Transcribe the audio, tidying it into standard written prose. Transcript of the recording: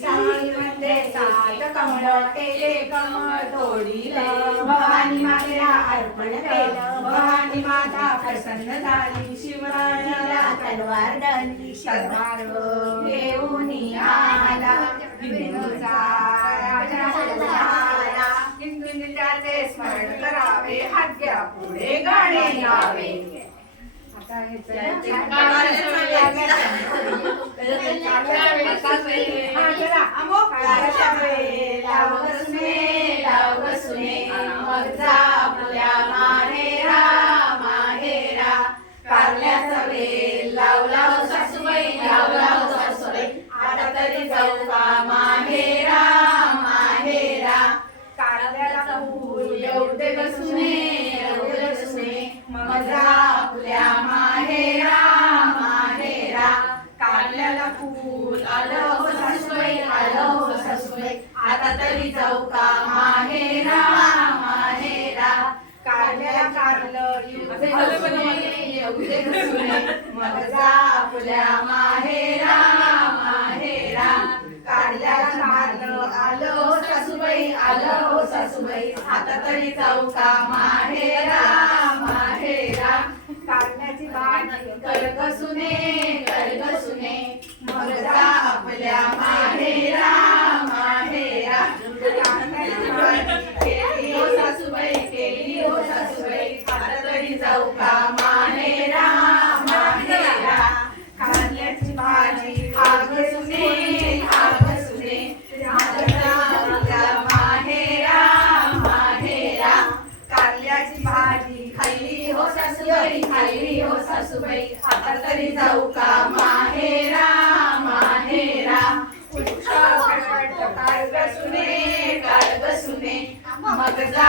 साळीमध्ये 7 कमळ केले कमळ तोडिलं भवानी मातेला अर्पण केलं भवानी माता प्रसन्न झाली शिवरायाला तलवार धरली तलवार घेऊन आला हिंदूचा राजा झाला हिंदूंनी त्याचे स्मरण करावे हात घ्या पुढे गाणे गावे कारल्याचा वेल लावला सासूबाई लावला सासूबाई आता तरी जाऊ का माहेरा माहेरा कारल्याला फूल येऊ दे बसुने मजा आपल्या माहेरा माहेरा कारल्याला फूल आलं हो सासूबाई आता तरी जाऊ का माहेरा माहेरा कारल्याला कारलं येऊ दे बसुने मजा आपल्या माहेरा माहेरा कारल्याला कारलं आलं हो सासूबाई आता तरी जाऊ का माहेरा माहेरा कारल्याची भाजी करगसुने मजा आपल्या माहेरा माहेरा केली हो सासूबाई आता तरी जाऊ का माहेरा माहेरा कारल्याची भाजी खागसुने माहेरा माहेरा कारल्याची भाजी खाल्ली हो सासूबाई आता तरी जाऊ का माहेरा माहेरा कारगसुने मग जा